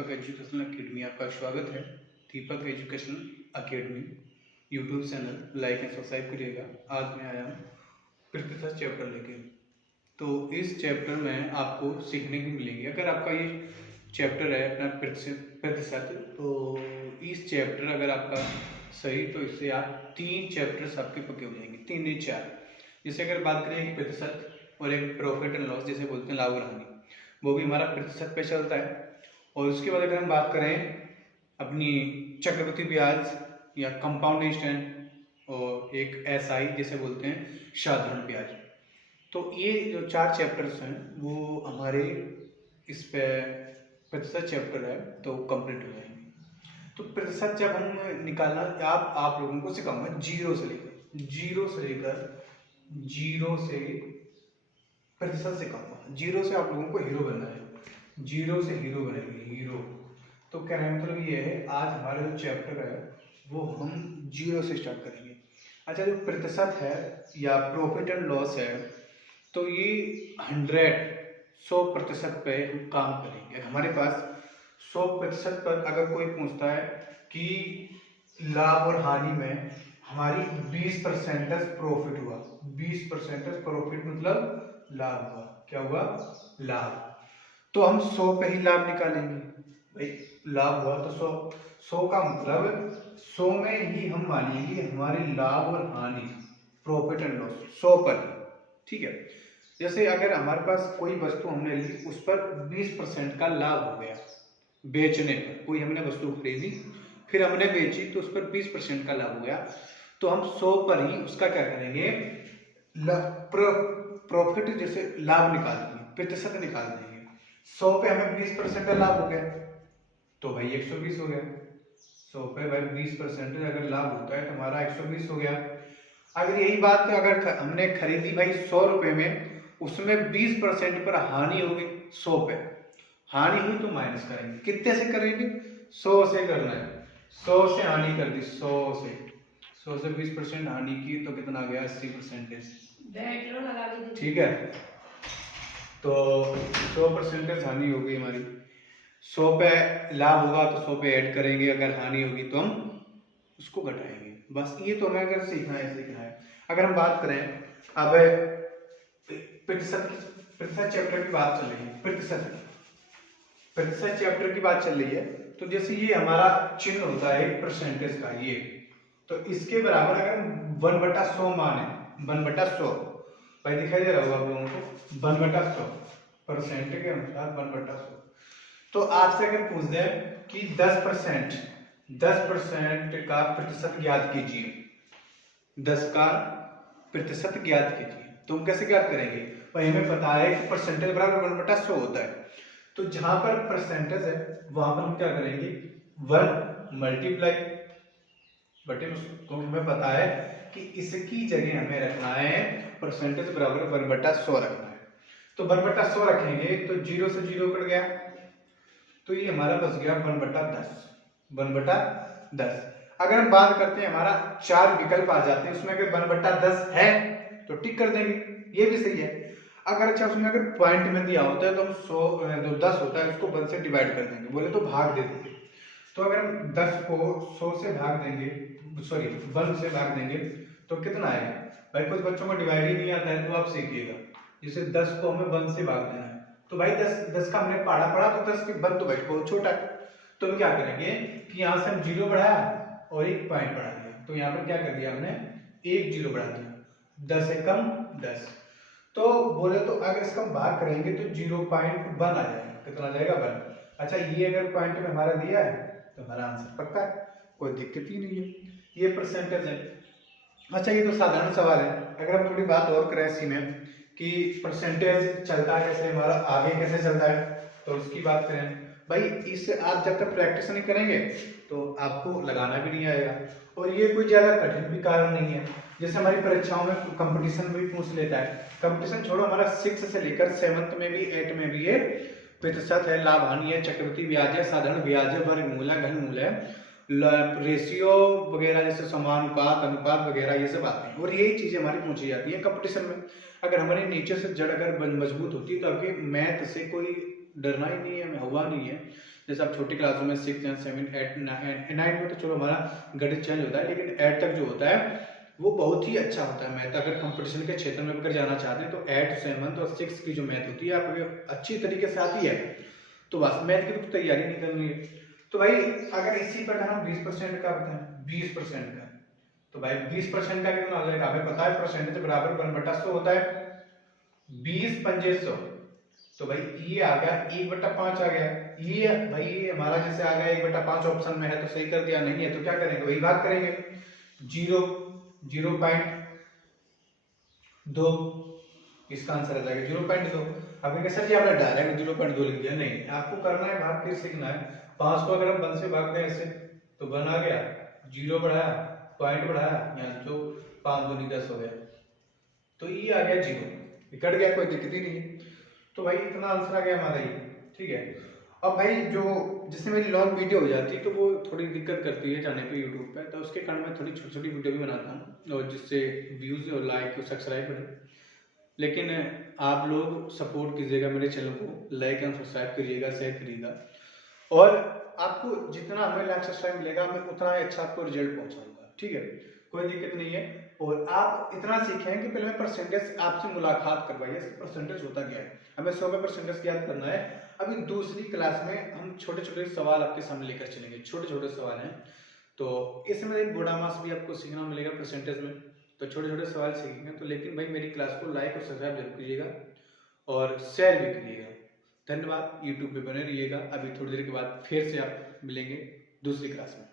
दीपक educational academy आपका स्वागत है। Deepak educational academy YouTube channel like and subscribe करिएगा। आज मैं आया हूँ प्रतिशत चैप्टर लेके। तो इस चैप्टर में आपको सीखने की मिलेगी। अगर आपका ये चैप्टर है अपना प्रतिशत, तो इस चैप्टर अगर आपका सही तो इससे आप 3 चैप्टर्स आपके पक्के हो जाएंगे, 3 नहीं 4। जैसे अगर बात करें एक प्रतिशत और एक प्रॉफिट एंड लॉस, जैसे बोलते हैं लाभ और हानि, वो भी हमारा प्रतिशत पे चलता है। और उसके बाद अगर हम बात करें अपनी चक्रवृद्धि ब्याज या कंपाउंड इंटरेस्ट और एक एसआई जिसे बोलते हैं साधारण ब्याज, तो ये जो 4 चैप्टर्स हैं वो हमारे इस पे प्रतिशत चैप्टर है तो कंप्लीट हो जाएंगे। तो प्रतिशत जब हम निकालना, आप लोगों को सिखाऊंगा जीरो से प्रतिशत सिखाऊंगा। जीरो से आप लोगों को हीरो बनना है, जीरो से हीरो बनेंगे, हीरो। तो कहने का मतलब ये है, आज हमारा जो चैप्टर है वो हम जीरो से स्टार्ट करेंगे। अच्छा, जो प्रतिशत है या प्रॉफिट एंड लॉस है, तो ये 100% पे हम काम करेंगे। हमारे पास 100% पर अगर कोई पूछता है कि लाभ और हानि में हमारी 20% प्रॉफिट हुआ, 20% प्रॉफिट मतलब लाभ हुआ, क्या हुआ? लाभ। तो हम 100 पे ही लाभ निकालेंगे। भाई लाभ हुआ तो 100 का मतलब 100 में ही हम मानेंगे हमारे लाभ और हानि, प्रॉफिट एंड लॉस 100 पर, ठीक है। जैसे अगर हमारे पास कोई वस्तु हमने ली, उस पर 20% का लाभ हो गया बेचने पर। कोई हमने वस्तु खरीदी फिर हमने बेची तो उस पर 20% का लाभ हो गया, तो हम 100 पर ही उसका क्या करेंगे, प्रॉफिट जैसे लाभ निकाल देंगे, प्रतिशत निकाल देंगे। 100 पे हमें 20% का लाभ हो गया तो भाई 120 हो गया। 100 पे भाई 20% अगर लाभ होता है तो हमारा 120 हो गया। अगर यही बात अगर हमने खरीदी भाई 100 रुपए में, उसमें 20% पर हानि होगी, 100 पे हानि हुई तो माइनस करेंगे। कितने से करेंगे? 100 से करना है। 100 से हानि कर दी, 100 से 20% हानि की तो कितना गया? 80%। ठीक है, तो 100% हानि हो गई हमारी। 100 पे लाभ होगा तो 100 पे ऐड करेंगे, अगर हानि होगी तो हम उसको घटाएंगे। बस ये तो हमें अगर सीखना है। अगर हम बात करें अब प्रतिशत चैप्टर की बात चल रही है, प्रतिशत चैप्टर की बात चल रही है, तो जैसे ये हमारा चिन्ह होता है परसेंटेज का, ये तो इसके बराबर अगर 1/100 माने, 1/100 भाई दिखाई दे रहा होगा आप लोगों को, 1/100 परसेंट के अनुसार 1/100। तो आपसे अगर पूछ दे कि 10% का प्रतिशत ज्ञात कीजिए, 10 का प्रतिशत ज्ञात कीजिए, तो हम कैसे ज्ञात करेंगे? भाई हमें पता है कि परसेंटेज बराबर 1/100 होता है, तो जहां पर परसेंटेज है वहां पर हम क्या करेंगे, 1 मल्टीप्लाई बटे, तो हमें पता है कि इसकी जगह हमें रखना है परसेंटेज बराबर 1/100 रखना है। तो 1/100 रखेंगे तो 0 से 0 कट गया, तो ये हमारा बच गया 1/10। अगर हम बात करते हैं, हमारा 4 विकल्प आ जाते हैं, उसमें अगर 1/10 है तो टिक कर देंगे, ये भी सही है। अगर अच्छा उसमें अगर पॉइंट में दिया होता है तो हम 100 जो 10 होता है उसको 1 से डिवाइड कर देंगे, बोले तो भाग दे देंगे। तो अगर हम 10 को 100 से भाग देंगे, सॉरी 1 से भाग देंगे तो कितना आएगा? भाई कुछ बच्चों को डिवाइड ही नहीं आता है तो आप सीखिएगा। जैसे 10 को हमें 1 से भाग देना है, तो भाई 10 का हमने पढ़ा तो 10 के 1 तो भाई बहुत छोटा है, तो हम क्या करेंगे कि यहाँ से हम 0 बढ़ाया और एक पॉइंट बढ़ा दिया, तो यहाँ पर क्या कर दिया हमने, एक 0 बढ़ा दिया, 10 एकम 10। तो बोले तो अगर इसका हम भाग करेंगे तो 0.1 आ जाएगा, कितना आ जाएगा? 1। अच्छा, ये अगर पॉइंट में हमारा दिया है तो हमारा आंसर पक्का है, कोई दिक्कत ही नहीं है। ये परसेंटेज है। अच्छा, ये तो साधारण सवाल है। अगर हम थोड़ी बात और करें इसी में कि परसेंटेज चलता है कैसे, हमारा आगे कैसे चलता है, तो उसकी बात करें भाई, इससे आप जब तक प्रैक्टिस नहीं करेंगे तो आपको लगाना भी नहीं आएगा। और ये कोई ज्यादा कठिन भी कारण नहीं है। जैसे हमारी परीक्षाओं में कंपटीशन भी पूछ लेता है, कंपटीशन छोड़ो, हमारा 6 से लेकर 7th में भी 8 में भी ये प्रतिशत है, लाभ हानि है, चक्रवृद्धि ब्याज है, साधारण ब्याज है, वर्गमूल है, घनमूल है, रेशियो वगैरह, जैसे समानुपात, अनुपात वगैरह, ये सब आते हैं। और यही चीजें हमारी पूछी जाती है कंपटीशन में। अगर हमारी नीचे से जड़ अगर मजबूत होती है तो अभी मैथ से कोई डरना ही नहीं है, हुआ नहीं है। जैसे आप छोटी क्लासों में 6 या 7 8 9 में तो चलो हमारा गणित चेंज होता है, लेकिन 8 तक जो होता है वो बहुत ही अच्छा होता है मैथ। अगर कंपटीशन के क्षेत्र में अगर जाना चाहते हैं तो 8 7 और 6 की जो मैथ होती है आपको अच्छी तरीके से आती है, तो बस मैथ की तो तैयारी नहीं करनी है। तो भाई अगर इसी पर हम 20% का बताएं, 20% का, तो भाई 20% का कितना हो जाएगा हमें पता है, परसेंटेज बराबर 1/100 होता है, 20 पंजे 100, तो भाई ये आ गया 1/5 आ गया। ये भाई ये हमारा जैसे आ गया 1/5 ऑप्शन में है तो सही कर दिया, नहीं है तो क्या करेंगे, वही बात करेंगे, 0.2, इसका आंसर आ जाएगा 0.2। अब कहेंगे सर जी आपने डायरेक्ट 0.2 लिख दिया, नहीं आपको करना है भाग फिर सीखना है। 5 को अगर हम 1 से भागते हैं ऐसे तो 1 आ गया, 0 बढ़ाया, पॉइंट बढ़ाया, यहाँ जो 5 दूनी 10 हो गया, तो ये आ गया 0, कट गया, कोई दिक्कत ही नहीं है। तो भाई इतना आंसर आ गया हमारा ये, ठीक है। अब भाई जो जिससे मेरी लॉन्ग वीडियो हो जाती है तो वो थोड़ी दिक्कत करती है जाने पे यूट्यूब पे, तो उसके कारण मैं थोड़ी छोटी छोटी वीडियो भी बनाता हूँ और जिससे व्यूज़ और लाइक और सब्सक्राइब बढ़े। लेकिन आप लोग सपोर्ट कीजिएगा मेरे चैनल को, लाइक एंड सब्सक्राइब करिएगा, शेयर करिएगा, और आपको जितना हमें लाइक सब्सक्राइब मिलेगा मैं उतना ही अच्छा आपको रिजल्ट पहुंचाऊंगा, ठीक है, कोई दिक्कत नहीं है। और आप इतना सीखें कि पहले मैं परसेंटेज आपसे मुलाकात करवाइए, इसका परसेंटेज होता क्या है, हमें 100 में परसेंटेज याद करना है। अभी दूसरी क्लास में हम छोटे छोटे सवाल आपके सामने लेकर चलेंगे, छोटे छोटे सवाल हैं, तो इसमें एक बड़ा मास भी आपको सीखना मिलेगा परसेंटेज में, तो छोटे छोटे सवाल सीखेंगे। तो लेकिन भाई मेरी क्लास को लाइक और सब्सक्राइब जरूर कीजिएगा और शेयर भी करिएगा। धन्यवाद, यूट्यूब पे बने रहिएगा। अभी थोड़ी देर के बाद फिर से आप मिलेंगे दूसरी क्लास में।